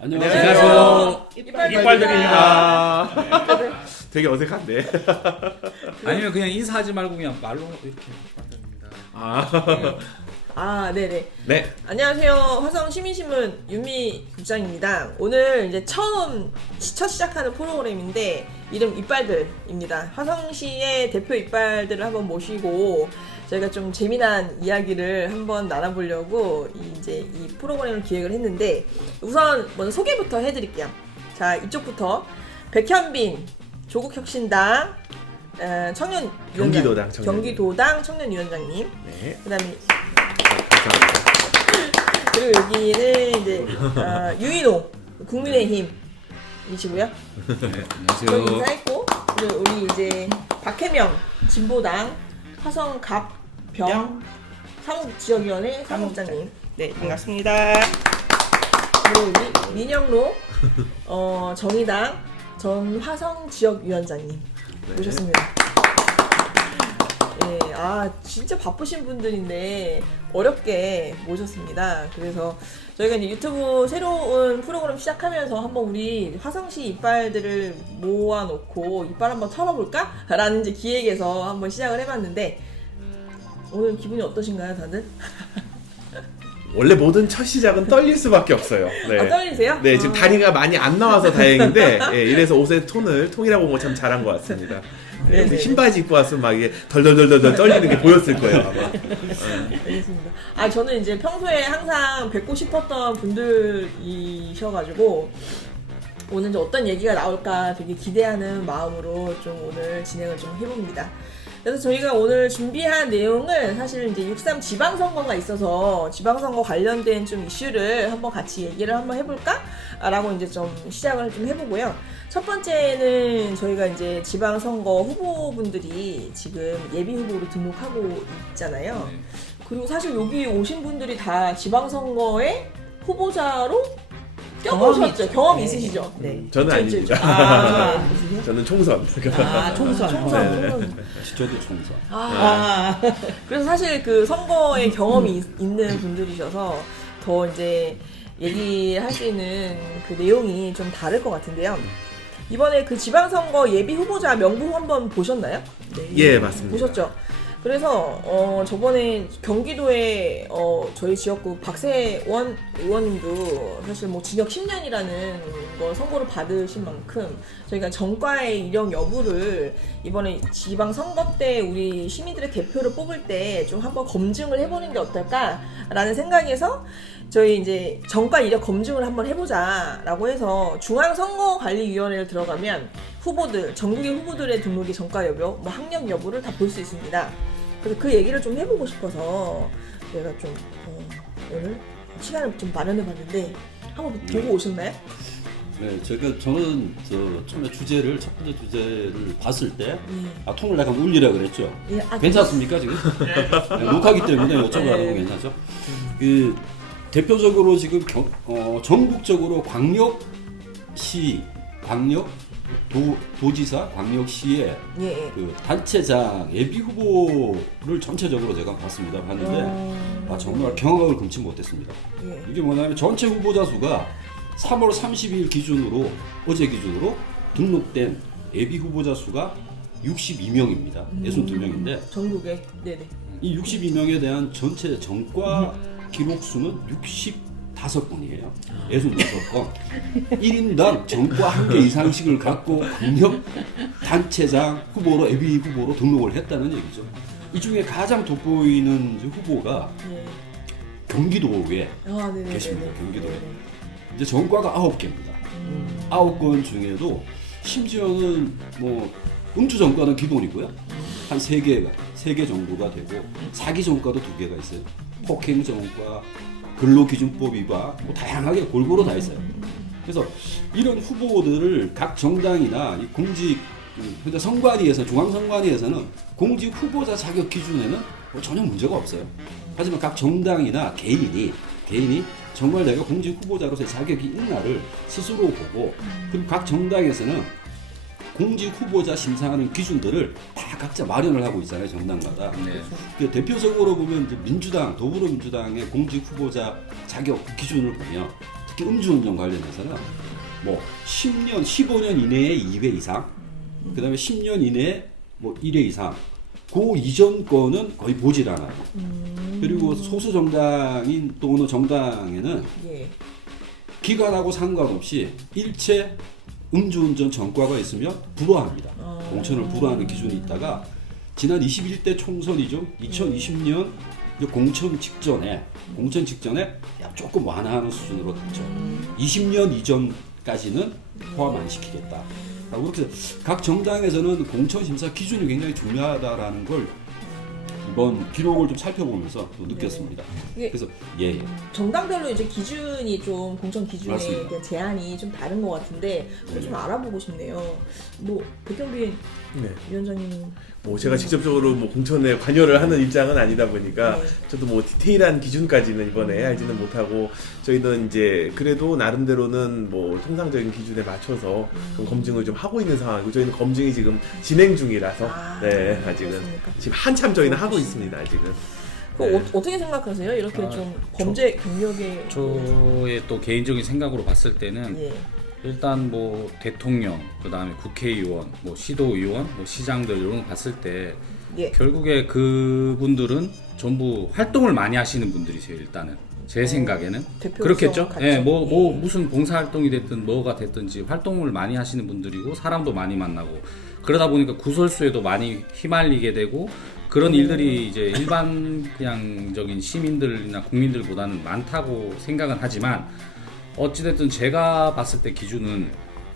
안녕하세요. 이빨들입니다. 되게 어색한데. 아니면 그냥 인사하지 말고 그냥 말로 이렇게 부탁드립니다. 네네. 네. 안녕하세요. 화성 시민신문 윤미 국장입니다. 오늘 이제 첫 시작하는 프로그램인데 이름 이빨들입니다. 화성시의 대표 이빨들을 한번 모시고 저희가 좀 재미난 이야기를 한번 나눠보려고 이 프로그램을 기획을 했는데 우선 먼저 소개부터 해드릴게요. 자, 이쪽부터 백현빈 조국혁신당 청년위원장, 경기도당 청년위원장님. 네. 그다음에 감사합니다. 그리고 여기는 이제 유인호 국민의힘이시고요. 네, 저희 안녕하세요. 인사했고 그리고 우리 이제 박혜명 진보당 화성갑병 사무지역위원회 사무국장님. 네, 반갑습니다. 그리고 여기 민영로 정의당 전화성지역위원장님 모셨습니다. 예, 진짜 바쁘신 분들인데 어렵게 모셨습니다. 그래서 저희가 이제 유튜브 새로운 프로그램 시작하면서 한번 우리 화성시 이빨들을 모아놓고 이빨 한번 털어볼까? 라는 이제 기획에서 한번 시작을 해봤는데 오늘 기분이 어떠신가요, 다들? 원래 모든 첫 시작은 떨릴 수밖에 없어요. 네. 떨리세요? 네, 지금 다리가 많이 안 나와서 다행인데, 예, 이래서 옷의 톤을 통일하고 온 거 참 잘한 것 같습니다. 네, 네네. 흰 바지 입고 왔으면 막 이게 덜덜덜덜 떨리는 게 보였을 거예요, 아마. 알겠습니다. 저는 이제 평소에 항상 뵙고 싶었던 분들이셔가지고 오늘 이제 어떤 얘기가 나올까 되게 기대하는 마음으로 좀 오늘 진행을 좀 해봅니다. 그래서 저희가 오늘 준비한 내용은 사실 이제 6.3 지방선거가 있어서 지방선거 관련된 좀 이슈를 한번 같이 얘기를 한번 해볼까? 라고 이제 좀 시작을 좀 해보고요. 첫 번째는 저희가 이제 지방선거 후보분들이 지금 예비 후보로 등록하고 있잖아요. 네. 그리고 사실 여기 오신 분들이 다 지방선거의 후보자로 껴보셨죠? 경험이 있으시죠? 네. 저는 있죠. 아닙니다. 있으세요? 저는 총선. 총선. 총선. 저도 총선. 그래서 사실 그 선거에 경험이 있는 분들이셔서 더 이제 얘기할 수 있는 그 내용이 좀 다를 것 같은데요. 이번에 그 지방선거 예비 후보자 명부 한번 보셨나요? 네. 예, 맞습니다. 보셨죠? 그래서 저번에 경기도에 저희 지역구 박세원 의원님도 사실 뭐 징역 10년이라는 걸 선고를 받으신 만큼 저희가 정과의 이력 여부를 이번에 지방 선거 때 우리 시민들의 대표를 뽑을 때 좀 한번 검증을 해보는 게 어떨까라는 생각에서 저희 이제 정과 이력 검증을 한번 해보자라고 해서 중앙선거관리위원회를 들어가면 후보들, 전국의 후보들의 등록이 정과 여부, 뭐 학력 여부를 다 볼 수 있습니다. 그래서 그 얘기를 좀 해보고 싶어서 제가 좀 오늘 시간을 좀 마련해봤는데 한번 보고 오셨나요? 네, 저는 처음에 첫 번째 주제를 봤을 때 통을 약간 울리라 그랬죠. 예, 괜찮습니까 지금? 네, 녹화기 때문에 여쭤보는 거 괜찮죠? 그 대표적으로 지금 전국적으로 도지사, 광역시의 예. 그 단체장 예비 후보를 전체적으로 제가 봤는데 정말 경악을 금치 못했습니다. 예. 이게 뭐냐면 전체 후보자 수가 3월 30일 기준으로 어제 기준으로 등록된 예비 후보자 수가 62명입니다. 62명인데 전국에 네네. 이 62명에 대한 전체 전과 기록 수는 65건이에요. 65건. 1인당 전과 1개 이상씩을 갖고 강력 단체장 후보로 예비 후보로 등록을 했다는 얘기죠. 이 중에 가장 돋보이는 후보가 예. 경기도에 네네. 계십니다. 경기도에. 이제 전과가 9개입니다. 9건 중에도 심지어는 뭐 음주 전과는 기본이고요. 한 3개 정도가 되고 사기 전과도 2개가 있어요. 폭행 전과, 근로기준법 위반, 뭐 다양하게 골고루 다 있어요. 그래서 이런 후보들을 각 정당이나 이 공직, 근데 선관위에서 중앙선관위에서는 공직 후보자 자격 기준에는 뭐 전혀 문제가 없어요. 하지만 각 정당이나 개인이 정말 내가 공직 후보자로서의 자격이 있나를 스스로 보고 그리고 각 정당에서는 공직 후보자 심사하는 기준들을 다 각자 마련을 하고 있잖아요, 정당마다. 네. 대표적으로 보면 이제 민주당, 더불어민주당의 공직 후보자 자격 기준을 보면 특히 음주운전 관련해서는 뭐 10년, 15년 이내에 2회 이상, 그 다음에 10년 이내에 뭐 1회 이상, 그 이전 거는 거의 보질 않아요. 그리고 소수 정당인 또는 정당에는 예. 기간하고 상관없이 일체 음주운전 전과가 있으면 불허합니다. 공천을 불허하는 기준이 있다가 지난 21대 총선이죠. 2020년 공천 직전에 조금 완화하는 수준으로 됐죠. 20년 이전까지는 포함 안 시키겠다. 그렇게 각 정당에서는 공천 심사 기준이 굉장히 중요하다라는 걸 이번 기록을 좀 살펴보면서 또 느꼈습니다. 네. 그래서 예. 정당별로 이제 기준이 좀 공천 기준에 맞습니다. 대한 제한이 좀 다른 것 같은데 그걸 좀 알아보고 싶네요. 뭐 백경빈 네. 위원장님 뭐 제가 직접적으로 뭐 공천에 관여를 하는 입장은 아니다 보니까 네. 저도 뭐 디테일한 기준까지는 이번에 알지는 못하고 저희는 이제 그래도 나름대로는 뭐 통상적인 기준에 맞춰서 좀 검증을 좀 하고 있는 상황이고 저희는 검증이 지금 진행 중이라서 네 아직은 그렇습니까? 지금 한참 저희는 하고 있습니다 아직은. 네. 어떻게 생각하세요? 이렇게 좀 범죄 경력에 저의 또 개인적인 생각으로 봤을 때는 예. 일단 뭐 대통령, 그 다음에 국회의원, 뭐 시도의원, 뭐 시장들 이런 거 봤을 때 예. 결국에 그분들은 전부 활동을 많이 하시는 분들이세요. 일단은 제 생각에는 대표성 그렇겠죠. 같죠? 예, 뭐 예. 무슨 봉사활동이 됐든 뭐가 됐든지 활동을 많이 하시는 분들이고 사람도 많이 만나고 그러다 보니까 구설수에도 많이 휘말리게 되고 그런 일들이 이제 일반 그냥적인 시민들이나 국민들보다는 많다고 생각은 하지만 어찌됐든 제가 봤을 때 기준은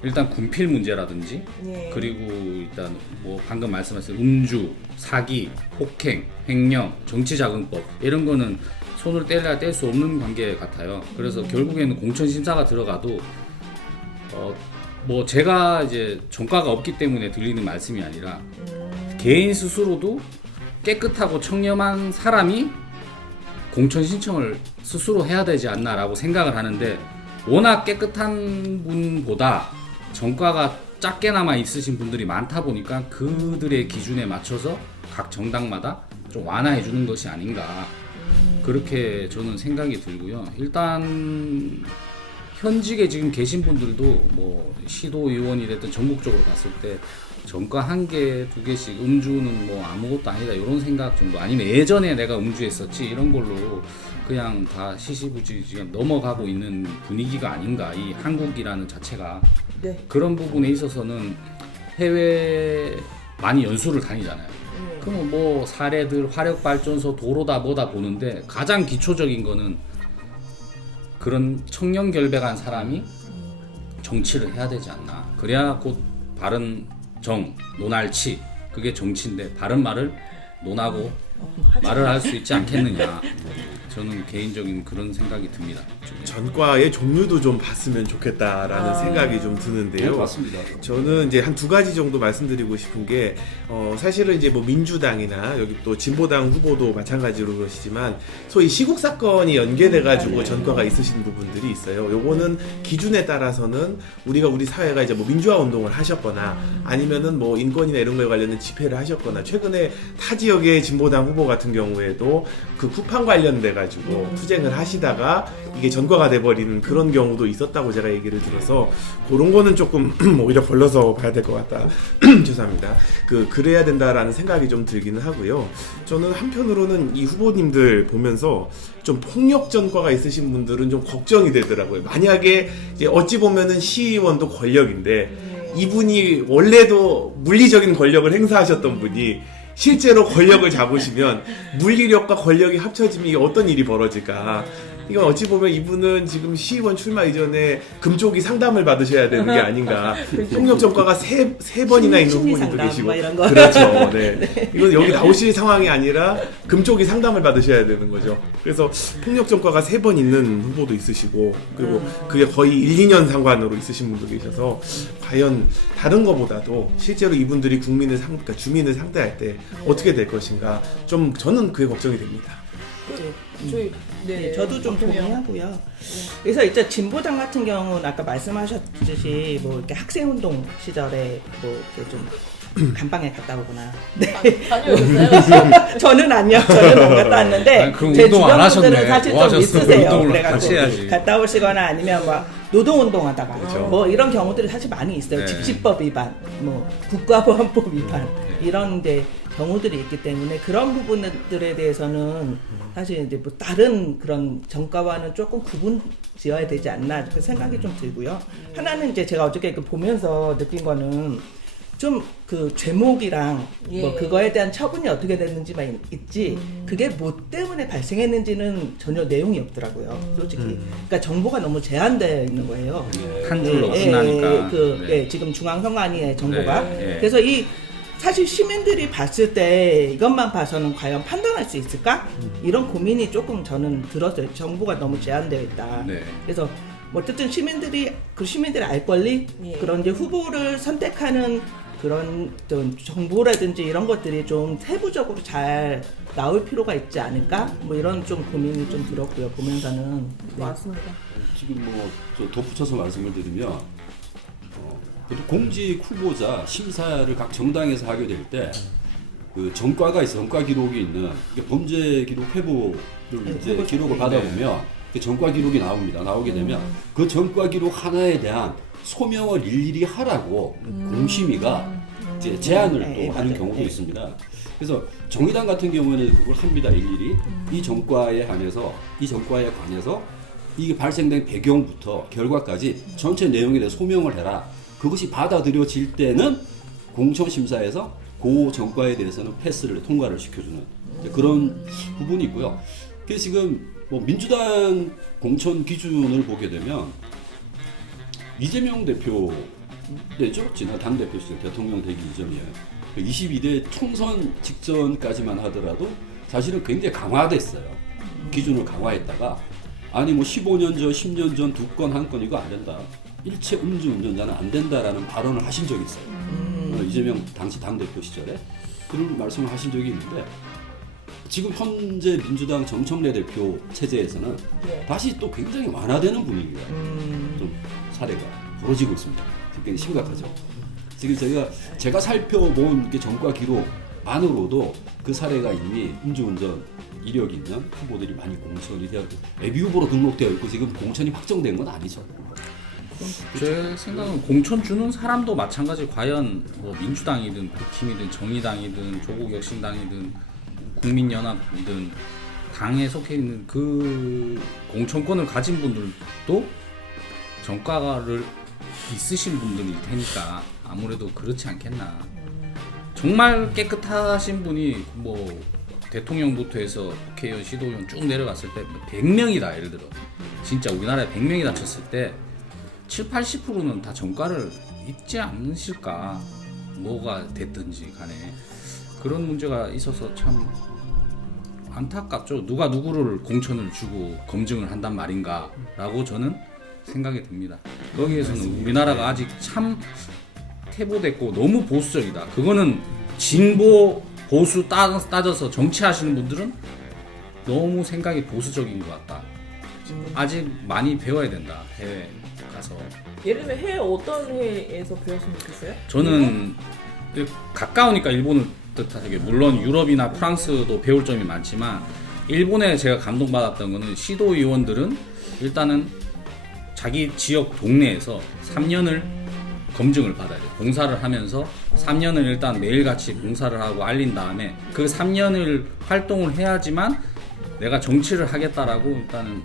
일단 군필 문제라든지 예. 그리고 일단 뭐 방금 말씀하신 음주, 사기, 폭행, 횡령, 정치자금법 이런 거는 손을 떼려야 뗄 수 없는 관계 같아요. 그래서 결국에는 공천 심사가 들어가도 뭐 제가 이제 전과가 없기 때문에 들리는 말씀이 아니라 개인 스스로도 깨끗하고 청렴한 사람이 공천 신청을 스스로 해야 되지 않나라고 생각을 하는데 워낙 깨끗한 분보다 전과가 작게나마 있으신 분들이 많다 보니까 그들의 기준에 맞춰서 각 정당마다 좀 완화해 주는 것이 아닌가 그렇게 저는 생각이 들고요. 일단 현직에 지금 계신 분들도 뭐 시도의원이 됐든 전국적으로 봤을 때 전과 1개, 2개씩 음주는 뭐 아무것도 아니다 이런 생각 정도 아니면 예전에 내가 음주했었지 이런 걸로 그냥 다 시시부지 지금 넘어가고 있는 분위기가 아닌가 이 한국이라는 자체가 네. 그런 부분에 있어서는 해외 많이 연수를 다니잖아요. 그럼 뭐 사례들 화력발전소 도로다 뭐다 보는데 가장 기초적인 거는 그런 청렴결백한 사람이 정치를 해야 되지 않나. 그래야 곧 바른 정, 논할치 그게 정치인데 바른 말을 논하고 말을 할 수 있지 않겠느냐. 저는 개인적인 그런 생각이 듭니다. 전과의 종류도 좀 봤으면 좋겠다라는 생각이 좀 드는데요. 네, 맞습니다. 저는 이제 한 2가지 정도 말씀드리고 싶은 게 사실은 이제 뭐 민주당이나 여기 또 진보당 후보도 마찬가지로 그러시지만 소위 시국 사건이 연계돼 가지고 전과가 있으신 부분들이 있어요. 요거는 기준에 따라서는 우리가 우리 사회가 이제 뭐 민주화 운동을 하셨거나 아니면은 뭐 인권이나 이런 거에 관련된 집회를 하셨거나 최근에 타 지역의 진보당 후보 같은 경우에도 그 쿠팡 관련돼 가지고 투쟁을 하시다가 이게 전과가 돼버리는 그런 경우도 있었다고 제가 얘기를 들어서 그런 거는 조금 오히려 걸러서 봐야 될 것 같다. 죄송합니다. 그래야 된다라는 생각이 좀 들기는 하고요. 저는 한편으로는 이 후보님들 보면서 좀 폭력 전과가 있으신 분들은 좀 걱정이 되더라고요. 만약에 이제 어찌 보면은 시의원도 권력인데 이분이 원래도 물리적인 권력을 행사하셨던 분이 실제로 권력을 잡으시면 물리력과 권력이 합쳐지면 이게 어떤 일이 벌어질까. 이건 어찌 보면 이분은 지금 시의원 출마 이전에 금쪽이 상담을 받으셔야 되는 게 아닌가. 폭력 전과가 세 번이나 있는 심리 후보님도 상담, 계시고. 뭐 이런 거. 그렇죠. 네. 이건 여기 나오실 상황이 아니라 금쪽이 상담을 받으셔야 되는 거죠. 그래서 폭력 전과가 3번 있는 후보도 있으시고 그리고 그게 거의 1, 2년 상관으로 있으신 분도 계셔서 과연 다른 거보다도 실제로 이분들이 그러니까 주민을 상대할 때 어떻게 될 것인가 좀 저는 그게 걱정이 됩니다. 저희 네, 저도 좀 박동영. 동의하고요. 그래서 일단 진보당 같은 경우는 아까 말씀하셨듯이 뭐 이렇게 학생운동 시절에 뭐 이렇게 좀 감방에 갔다 오거나. 다녀오셨어요? 저는 아니요. 저는 안 갔다 왔는데 아니, 그럼 제 운동 안 주변 하셨네. 분들은 사실 뭐 좀 하셨어요? 있으세요. 운동을 같이 해야지. 그래가지고 갔다 오시거나 아니면 막 노동운동하다가 그렇죠. 뭐 이런 경우들이 사실 많이 있어요. 네. 집시법 위반, 뭐 국가보안법 위반 이런 이제 경우들이 있기 때문에 그런 부분들에 대해서는 사실 이제 뭐 다른 그런 정가와는 조금 구분 지어야 되지 않나 그 생각이 좀 들고요. 하나는 이제 제가 어저께 그 보면서 느낀 거는 좀 그 죄목이랑 뭐 예. 그거에 대한 처분이 어떻게 됐는지만 있지 그게 뭐 때문에 발생했는지는 전혀 내용이 없더라고요. 솔직히. 그러니까 정보가 너무 제한되어 있는 거예요. 한 줄 없이 나니까. 네. 지금 중앙선관위의 정보가. 네. 그래서 이 사실 시민들이 봤을 때 이것만 봐서는 과연 판단할 수 있을까? 이런 고민이 조금 저는 들었어요. 정보가 너무 제한되어 있다. 네. 그래서 뭐 어쨌든 시민들이 알 권리 예. 그런 이제 후보를 선택하는 그런 좀 정보라든지 이런 것들이 좀 세부적으로 잘 나올 필요가 있지 않을까? 뭐 이런 좀 고민이 좀 들었고요. 보면서는. 네. 맞습니다. 지금 뭐저 덧붙여서 말씀을 드리면 보통 공직 후보자 심사를 각 정당에서 하게 될 때 그 전과가 있어 전과 기록이 있는 이게 범죄 기록 회보를 이제 회보 기록을 네. 받아보면 그 전과 기록이 나옵니다. 나오게 되면 그 전과 기록 하나에 대한 소명을 일일이 하라고 공심위가 이제 제안을 네, 또 하는 맞아요. 경우도 네. 있습니다. 그래서 정의당 같은 경우에는 그걸 합니다. 일일이 이 전과에 한해서 이 전과에 관해서 이게 발생된 배경부터 결과까지 전체 내용에 대해 소명을 해라. 그것이 받아들여질 때는 공청심사에서 그 전과에 대해서는 패스를 통과를 시켜주는 이제 그런 부분이 있고요. 그래서 지금 뭐 민주당 공천 기준을 보게 되면 이재명 대표 죠 지난 당 대표 시절 대통령 되기 이전이에요. 22대 총선 직전까지만 하더라도 사실은 굉장히 강화됐어요. 기준을 강화했다가 아니 뭐 15년 전, 10년 전 두 건 한 건 이거 안 된다. 일체 음주운전자는 안 된다라는 발언을 하신 적이 있어요. 이재명 당시 당대표 시절에 그런 말씀을 하신 적이 있는데 지금 현재 민주당 정청래 대표 체제에서는 예. 다시 또 굉장히 완화되는 분위기가 좀 사례가 벌어지고 있습니다. 굉장히 심각하죠. 지금 제가 살펴본 게 전과 기록 안으로도 그 사례가 이미 음주운전 이력이 있는 후보들이 많이 공천이 되어 예비 후보로 등록되어 있고 지금 공천이 확정된 건 아니죠. 제 생각은 공천 주는 사람도 마찬가지. 과연 뭐 민주당이든 국힘이든 정의당이든 조국혁신당이든 국민연합이든 당에 속해 있는 그 공천권을 가진 분들도 전과를 있으신 분들일 테니까 아무래도 그렇지 않겠나. 정말 깨끗하신 분이 뭐 대통령부터 해서 국회의원, 시도의원 쭉 내려갔을 때 100명이다 예를 들어 진짜 우리나라에 100명이 다쳤을 때 7, 80%는 다 전과를 있지 않으실까. 뭐가 됐든지 간에 그런 문제가 있어서 참 안타깝죠. 누가 누구를 공천을 주고 검증을 한단 말인가 라고 저는 생각이 듭니다. 거기에서는 우리나라가 아직 참 퇴보됐고 너무 보수적이다. 그거는 진보 보수 따져서 정치하시는 분들은 너무 생각이 보수적인 것 같다. 아직 많이 배워야 된다. 해외 가서. 예를 들면 해외 어떤 해외에서 배웠으면 좋겠어요? 저는 가까우니까 일본을 뜻하게 물론 유럽이나 프랑스도 배울 점이 많지만 일본에 제가 감동받았던 거는 시도의원들은 일단은 자기 지역 동네에서 3년을 검증을 받아야 돼요. 봉사를 하면서 3년을 일단 매일같이 봉사를 하고 알린 다음에 그 3년을 활동을 해야지만 내가 정치를 하겠다라고 일단은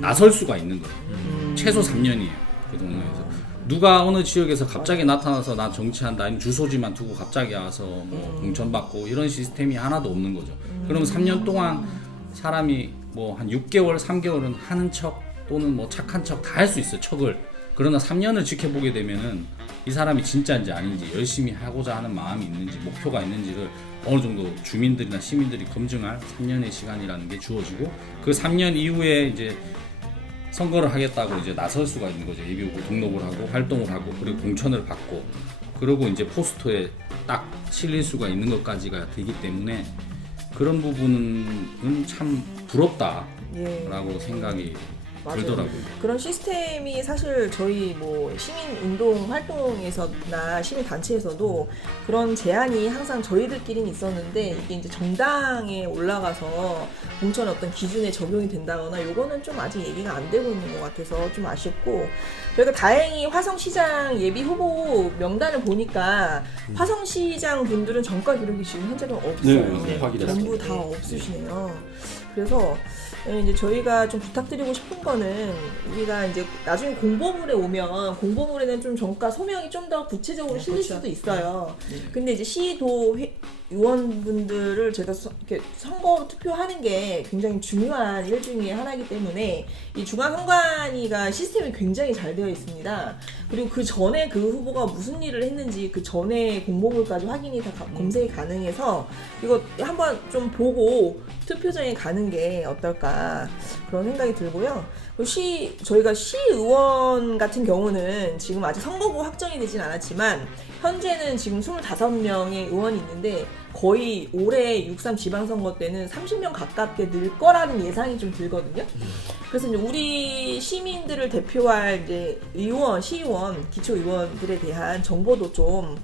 나설 수가 있는 거예요. 최소 3년이에요. 그 동네에서. 누가 어느 지역에서 갑자기 나타나서 나 정치한다 아니면 주소지만 두고 갑자기 와서 뭐 공천받고 이런 시스템이 하나도 없는 거죠. 그러면 3년 동안 사람이 뭐 한 6개월, 3개월은 하는 척 또는 뭐 착한 척 다 할 수 있어요. 척을. 그러나 3년을 지켜보게 되면은 이 사람이 진짜인지 아닌지 열심히 하고자 하는 마음이 있는지 목표가 있는지를 어느 정도 주민들이나 시민들이 검증할 3년의 시간이라는 게 주어지고 그 3년 이후에 이제 선거를 하겠다고 이제 나설 수가 있는 거죠. 예비후보 등록을 하고 활동을 하고 그리고 공천을 받고 그리고 이제 포스터에 딱 실릴 수가 있는 것까지가 되기 때문에 그런 부분은 참 부럽다라고 예. 생각이 맞아요. 들더라고요. 그런 시스템이 사실 저희 뭐 시민 운동 활동에서나 시민 단체에서도 그런 제한이 항상 저희들끼리는 있었는데 이게 이제 정당에 올라가서 공천 어떤 기준에 적용이 된다거나 요거는 좀 아직 얘기가 안 되고 있는 것 같아서 좀 아쉽고 저희가 다행히 화성시장 예비 후보 명단을 보니까 화성시장 분들은 전과 기록이 지금 현재는 없어요. 네, 확인했습니다. 전부 다 없으시네요. 그래서 이제 저희가 좀 부탁드리고 싶은 거는 우리가 이제 나중에 공보물에 오면 공보물에는 좀 정가 소명이 좀 더 구체적으로 실릴 그렇죠. 수도 있어요. 근데 이제 시도 의원분들을 제가 이렇게 선거로 투표하는 게 굉장히 중요한 일 중에 하나이기 때문에 이 중앙선관위가 시스템이 굉장히 잘 되어 있습니다. 그리고 그 전에 그 후보가 무슨 일을 했는지 그 전에 공보물까지 확인이 다 검색이 가능해서 이거 한번 좀 보고 투표장에 가는 게 어떨까 그런 생각이 들고요. 저희가 시의원 같은 경우는 지금 아직 선거구 확정이 되진 않았지만 현재는 지금 25명의 의원이 있는데 거의 올해 6.3 지방선거 때는 30명 가깝게 늘 거라는 예상이 좀 들거든요. 그래서 이제 우리 시민들을 대표할 이제 의원, 시의원, 기초의원들에 대한 정보도 좀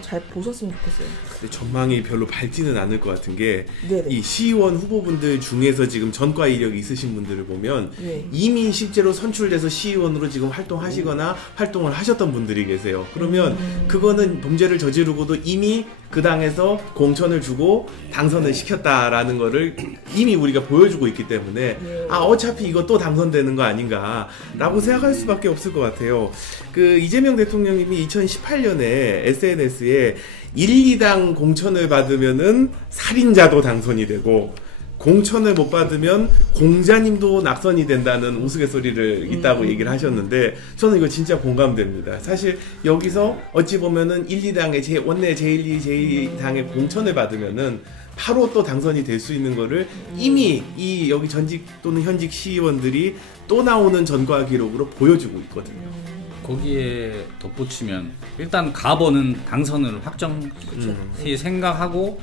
잘 보셨으면 좋겠어요. 근데 전망이 별로 밝지는 않을 것 같은 게 네네. 이 시의원 후보분들 중에서 지금 전과 이력이 있으신 분들을 보면 네. 이미 실제로 선출돼서 시의원으로 지금 활동하시거나 활동을 하셨던 분들이 계세요. 그러면 그거는 범죄를 저지르고도 이미 그 당에서 공천을 주고 당선을 시켰다라는 거를 이미 우리가 보여주고 있기 때문에 네. 아 어차피 이거 또 당선되는 거 아닌가라고 생각할 수밖에 없을 것 같아요. 그 이재명 대통령님이 2018년에 SNS에 1, 2당 공천을 받으면은 살인자도 당선이 되고 공천을 못 받으면 공자님도 낙선이 된다는 우스갯소리를 있다고 얘기를 하셨는데 저는 이거 진짜 공감됩니다. 사실 여기서 어찌 보면은 1, 2당의 원내 제1, 2당의 공천을 받으면은 바로 또 당선이 될 수 있는 거를 이미 이 여기 전직 또는 현직 시의원들이 또 나오는 전과 기록으로 보여주고 있거든요. 거기에 덧붙이면 일단 가버는 당선을 확정히 생각하고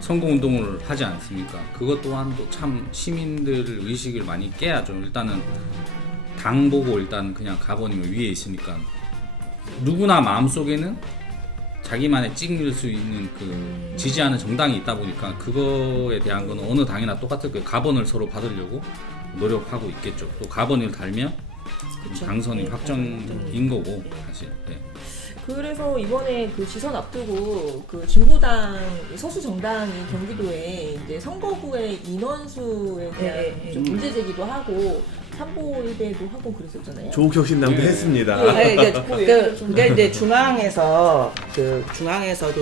선거운동을 하지 않습니까? 그것 또한도 참 시민들 의식을 많이 깨야죠. 일단은 당 보고 일단 그냥 가버님은 위에 있으니까 누구나 마음속에는 자기만의 찍을 수 있는 그 지지하는 정당이 있다 보니까 그거에 대한 거는 어느 당이나 똑같을 거예요. 가번을 서로 받으려고 노력하고 있겠죠. 또 가번을 달면 그쵸. 당선이 네, 확정인 거고 사실. 네. 그래서 이번에 그 지선 앞두고 그 진보당 소수 정당이 경기도에 이제 선거구의 인원수에 대한 좀 문제 제기도 하고 삼보 일배도 하고 그랬었잖아요. 조국혁신당도 네. 했습니다. 예, 이제 그 얘기를 좀 그게 이제 중앙에서도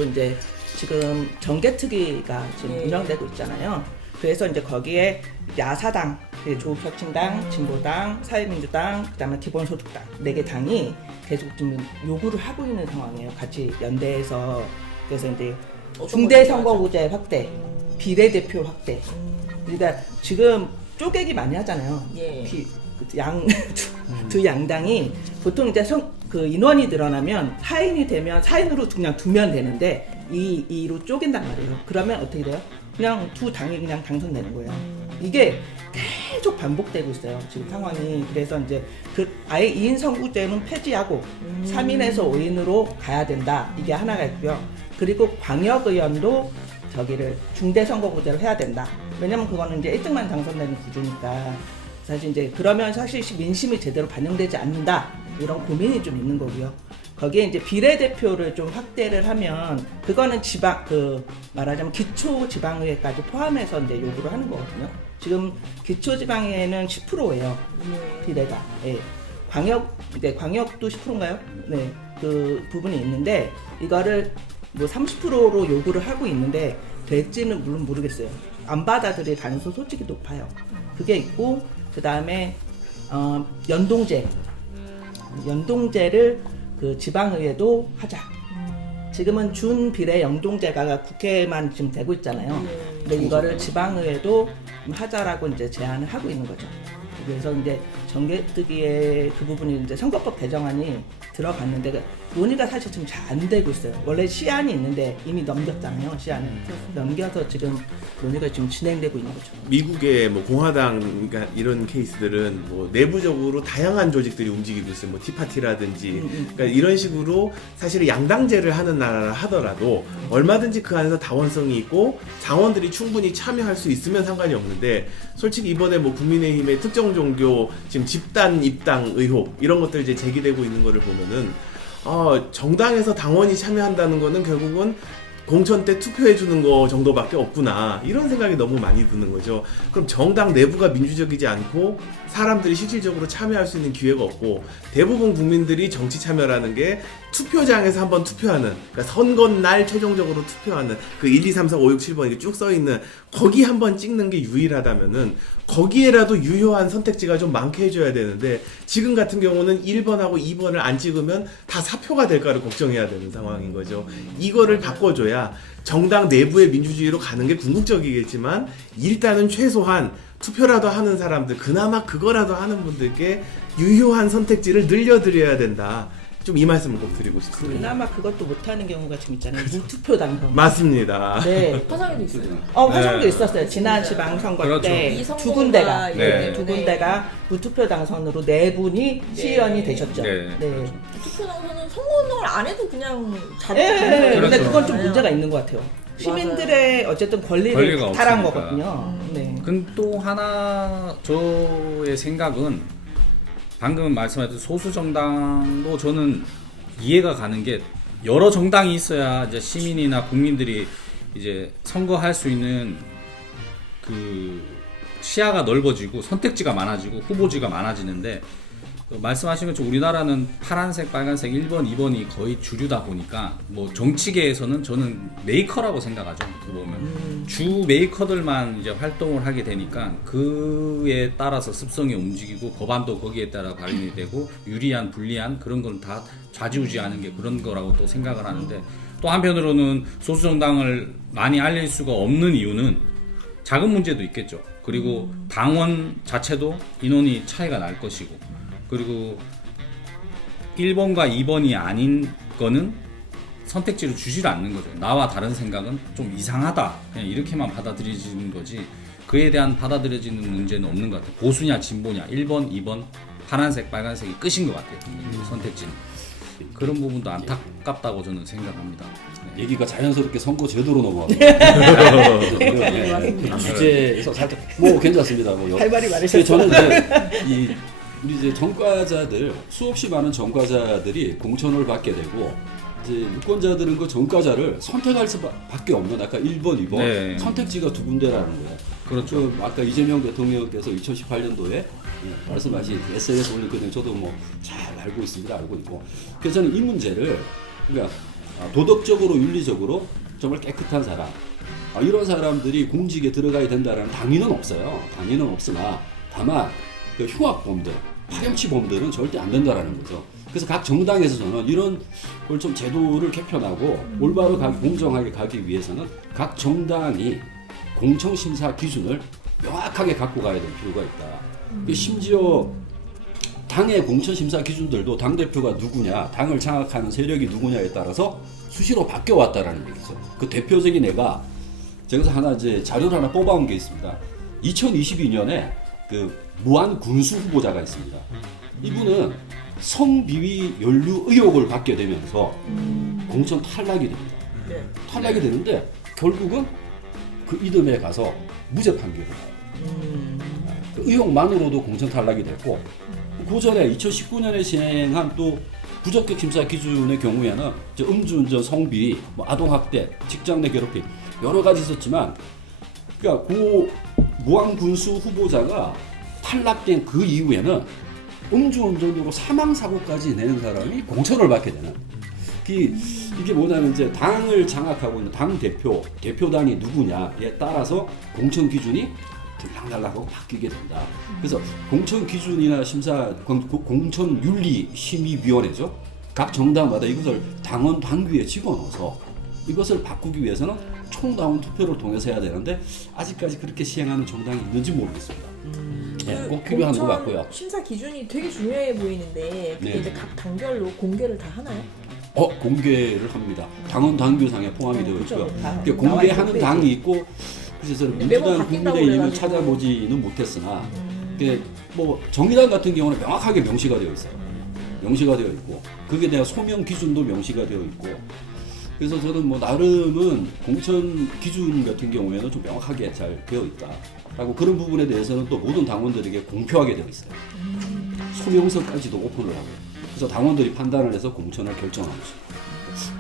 이제 지금 정개특위가 지금 네. 운영되고 있잖아요. 그래서 이제 거기에 야사당, 조국혁신당, 진보당, 사회민주당, 그다음에 기본소득당 4개 당이 계속 지금 요구를 하고 있는 상황이에요. 같이 연대해서 그래서 이제 중대선거구제 확대, 비례대표 확대. 그러니까 지금 쪼개기 많이 하잖아요. 예. 두 양당이 보통 이제 그 인원이 늘어나면 4인이 되면 4인으로 그냥 두면 되는데 2로 쪼갠단 말이에요. 그러면 어떻게 돼요? 그냥 두 당이 그냥 당선되는 거예요. 이게 계속 반복되고 있어요. 지금 상황이. 그래서 이제 그 아예 2인 선구제는 폐지하고 3인에서 5인으로 가야 된다. 이게 하나가 있고요. 그리고 광역의원도 저기를 중대선거구제로 해야 된다. 왜냐면 그거는 이제 1등만 당선되는 구조니까. 사실 이제 그러면 사실 민심이 제대로 반영되지 않는다. 이런 고민이 좀 있는 거고요. 거기에 이제 비례대표를 좀 확대를 하면 그거는 말하자면 기초지방의회까지 포함해서 이제 요구를 하는 거거든요. 지금 기초지방의회는 10%예요. 비례가. 예. 광역도 10%인가요? 네. 그 부분이 있는데 이거를 뭐 30%로 요구를 하고 있는데 될지는 물론 모르겠어요. 안 받아들일 가능성이 솔직히 높아요. 그게 있고 그 다음에 연동제를 그 지방의회도 하자. 지금은 준비례 연동제가 국회만 지금 되고 있잖아요. 근데 이거를 지방의회도 하자라고 이제 제안을 하고 있는 거죠. 그래서 이제 정개특위의 그 부분이 이제 선거법 개정안이 들어갔는데 그 논의가 사실 지금 잘 안 되고 있어요. 원래 시안이 있는데 이미 넘겼잖아요. 시안을 넘겨서 지금 논의가 지금 진행되고 있는 거죠. 미국의 뭐 공화당 그러니까 이런 케이스들은 뭐 내부적으로 다양한 조직들이 움직이고 있어요. 뭐 티파티라든지 그러니까 이런 식으로 사실은 양당제를 하는 나라라 하더라도 얼마든지 그 안에서 다원성이 있고 당원들이 충분히 참여할 수 있으면 상관이 없는데 솔직히 이번에 뭐 국민의힘의 특정 종교 지금 집단 입당 의혹 이런 것들 이제 제기되고 있는 거를 보면은 정당에서 당원이 참여한다는 거는 결국은 공천 때 투표해 주는 거 정도밖에 없구나 이런 생각이 너무 많이 드는 거죠. 그럼 정당 내부가 민주적이지 않고 사람들이 실질적으로 참여할 수 있는 기회가 없고 대부분 국민들이 정치 참여라는 게 투표장에서 한번 투표하는 그러니까 선거 날 최종적으로 투표하는 그 1, 2, 3, 4, 5, 6, 7번 이렇게 쭉 써 있는 거기 한번 찍는 게 유일하다면은 거기에라도 유효한 선택지가 좀 많게 해줘야 되는데 지금 같은 경우는 1번하고 2번을 안 찍으면 다 사표가 될까를 걱정해야 되는 상황인 거죠. 이거를 바꿔줘야 정당 내부의 민주주의로 가는 게 궁극적이겠지만 일단은 최소한 투표라도 하는 사람들 그나마 그거라도 하는 분들께 유효한 선택지를 늘려드려야 된다. 좀 이 말씀을 꼭 드리고 싶습니다. 그나마 그것도 못하는 경우가 지금 있잖아요. 무투표 당선. 맞습니다. 네. 화상에도 있어요. 화성도 네. 있었어요. 지난 지방선거 그렇죠. 때 이 두 선거가 군데가 네. 두 군데가 무투표 당선으로 네 분이 시의원이 되셨죠. 네. 네. 투표 당선은 선거운동을 안 해도 그냥 자동 네. 당선이 근데 그렇죠. 그건 좀 되잖아요. 문제가 있는 것 같아요. 시민들의 어쨌든 권리를 권리가 박탈한 없으니까. 거거든요. 네. 근데 또 하나 저의 생각은 방금 말씀하셨던 소수 정당도 저는 이해가 가는 게 여러 정당이 있어야 이제 시민이나 국민들이 이제 선거할 수 있는 그 시야가 넓어지고 선택지가 많아지고 후보지가 많아지는데 말씀하신 것처럼 우리나라는 파란색, 빨간색 1번, 2번이 거의 주류다 보니까 뭐 정치계에서는 저는 메이커라고 생각하죠. 어떻게 보면 주 메이커들만 이제 활동을 하게 되니까 그에 따라서 습성이 움직이고 법안도 거기에 따라 발의이 되고 유리한, 불리한 그런 건 다 좌지우지하는 게 그런 거라고 또 생각을 하는데 또 한편으로는 소수 정당을 많이 알릴 수가 없는 이유는 자금 문제도 있겠죠. 그리고 당원 자체도 인원이 차이가 날 것이고 그리고 1번과 2번이 아닌 거는 선택지를 주질 않는 거죠. 나와 다른 생각은 좀 이상하다. 그냥 이렇게만 받아들여지는 거지. 그에 대한 받아들여지는 문제는 없는 것 같아요. 보수냐 진보냐 1번, 2번 파란색, 빨간색이 끝인 것 같아요. 선택지는. 그런 부분도 안타깝다고 저는 생각합니다. 네. 얘기가 자연스럽게 선거 제도로 넘어갑니다. 주제에서 살짝 뭐 괜찮습니다. 뭐 할 말이 많으셨어요. 저는 이제 우리 이제 전과자들 수없이 많은 전과자들이 공천을 받게 되고 이제 유권자들은 그 전과자를 선택할 수밖에 없는 아까 1번, 2번 네. 선택지가 두 군데라는 거예요. 그렇죠. 아까 이재명 대통령께서 2018년도에 말씀하신 SNS 올린 거 저도 뭐 잘 알고 있습니다. 알고 있고 그래서 저는 이 문제를 그러니까 도덕적으로 윤리적으로 정말 깨끗한 사람 이런 사람들이 공직에 들어가야 된다는 당위는 없어요. 당위는 없으나 다만 그 흉악범들, 파렴치범들은 절대 안 된다라는 거죠. 그래서 각 정당에서 저는 이런 걸 좀 제도를 개편하고 올바로 공정하게 가기 위해서는 각 정당이 공청 심사 기준을 명확하게 갖고 가야 될 필요가 있다. 심지어 당의 공천 심사 기준들도 당 대표가 누구냐, 당을 장악하는 세력이 누구냐에 따라서 수시로 바뀌어 왔다라는 얘기죠. 그 대표적인 애가 제가 하나 이제 자료를 하나 뽑아온 게 있습니다. 2022년에 그 무한 군수 후보자가 있습니다. 이분은 성비위 연루 의혹을 받게 되면서 공천 탈락이 됩니다. 네. 탈락이 되는데 결국은 그 이듬해 가서 무죄 판결을 나요. 그 의혹만으로도 공천 탈락이 됐고 그 전에 2019년에 시행한 또 부적격 심사 기준의 경우에는 이제 음주운전, 성비위, 뭐 아동학대, 직장 내 괴롭힘 여러 가지 있었지만 그러니까 그 무한군수 후보자가 탈락된 그 이후에는 음주운전으로 사망사고까지 내는 사람이 공천을 받게 되는 이게 뭐냐면 이제 당을 장악하고 있는 당 대표, 대표단이 누구냐에 따라서 공천 기준이 들락날락하고 바뀌게 된다. 그래서 공천 기준이나 심사, 공천 윤리 심의위원회죠. 각 정당마다 이것을 당원 당규에 집어넣어서 이것을 바꾸기 위해서는 총당원 투표를 통해서 해야 되는데 아직까지 그렇게 시행하는 정당이 있는지 모르겠습니다. 네, 꼭 필요한 것 같고요. 심사 기준이 되게 중요해 보이는데 그게 네. 이제 각 당별로 공개를 다 하나요? 공개를 합니다. 당원 당규상에 포함이 되어 그쵸. 있고요. 다 그러니까 나와 공개하는 있고 당이 있고 그래서 저는 매번 민주당 바뀐다고 국민의힘을 그래가지고. 찾아보지는 못했으나 이게 뭐 정의당 같은 경우는 명확하게 명시가 되어 있어요. 명시가 되어 있고 그게 대한 소명 기준도 명시가 되어 있고 그래서 저는 뭐 나름은 공천 기준 같은 경우에는 좀 명확하게 잘 되어 있다라고 그런 부분에 대해서는 또 모든 당원들에게 공표하게 되어 있어요. 소명서까지도 오픈을 하고 그래서 당원들이 판단을 해서 공천을 결정하는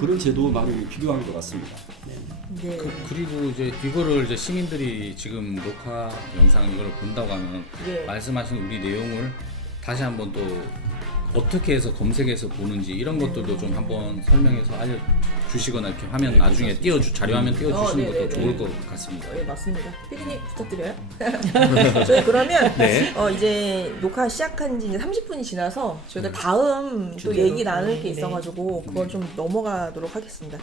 그런 제도 마련이 필요한 것 같습니다. 네. 네. 그리고 이제 이거를 이제 시민들이 지금 녹화 영상 이걸 본다고 하면 네. 말씀하신 우리 내용을 다시 한번 또 어떻게 해서 검색해서 보는지 이런 것들도 좀 한번 설명해서 알려주시거나 이렇게 화면 네, 나중에 자료화면 띄워주시는 것도 네네네. 좋을 것 같습니다. 네, 맞습니다. 피디님 부탁드려요. 저희 그러면 네. 이제 녹화 시작한 지 이제 30분이 지나서 저희가 다음 또 주제로. 얘기 나눌 게 네. 있어가지고 그건 좀 넘어가도록 하겠습니다.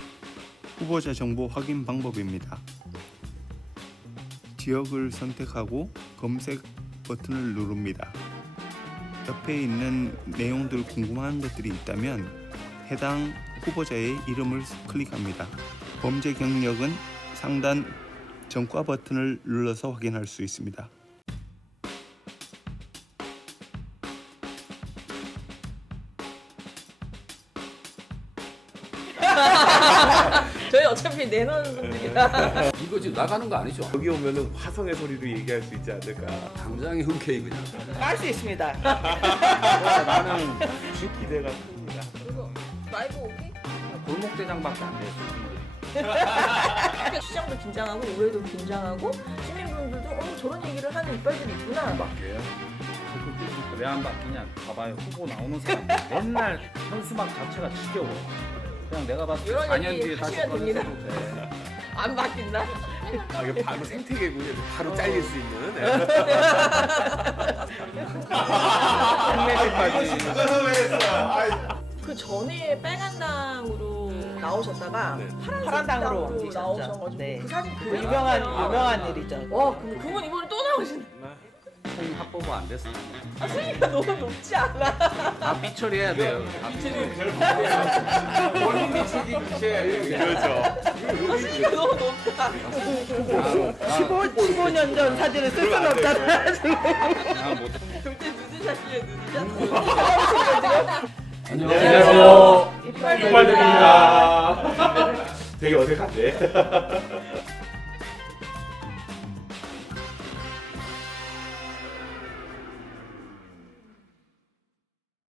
후보자 정보 확인 방법입니다. 지역을 선택하고 검색 버튼을 누릅니다. 옆에 있는 내용들 궁금한 것들이 있다면 해당 후보자의 이름을 클릭합니다. 범죄 경력은 상단 전과 버튼을 눌러서 확인할 수 있습니다. 저희 어차피 내놓은 분들이라. 이거 지금 나가는 거 아니죠? 여기 오면은 화성의 소리로 얘기할 수 있지 않을까. 당장에 흔쾌히 그냥. 깔 수 있습니다. 나는 기대가 큽니다. 그래서 라이브 오케이? 골목대장밖에 안 돼요. 시장도 긴장하고 올해도 긴장하고 시민분들도 저런 얘기를 하는 이빨들이 있구나. 바뀌어요? 왜 안 바뀌냐? 봐봐요. 후보 나오는 사람 맨날 현수막 자체가 지겨워. 그냥 내가 봤을 때 이런 4년 얘기 뒤에 다시 하시면 됩니다. 꺼내도 돼. 안 바뀐다? 이게 바로 생태계군요. 바로 잘릴 수 있는. 그 전에 빨간당으로 나오셨다가 파란당으로 파란당으로 나오셔가지고 네. 그 사진 그 유명한 일이죠. 와 근데 그분 이번에 또 나오시네. 총 합법은 안 됐어. 수위가 너무 높지 않아? 다 삐처리해야 돼요. 다 수위가 너무 높다. 15년 전 사진을 쓸 수는 없잖아. 그때 누드샷이에요 누드샷. 안녕하세요. 정말 됩니다. 되게 어색한데.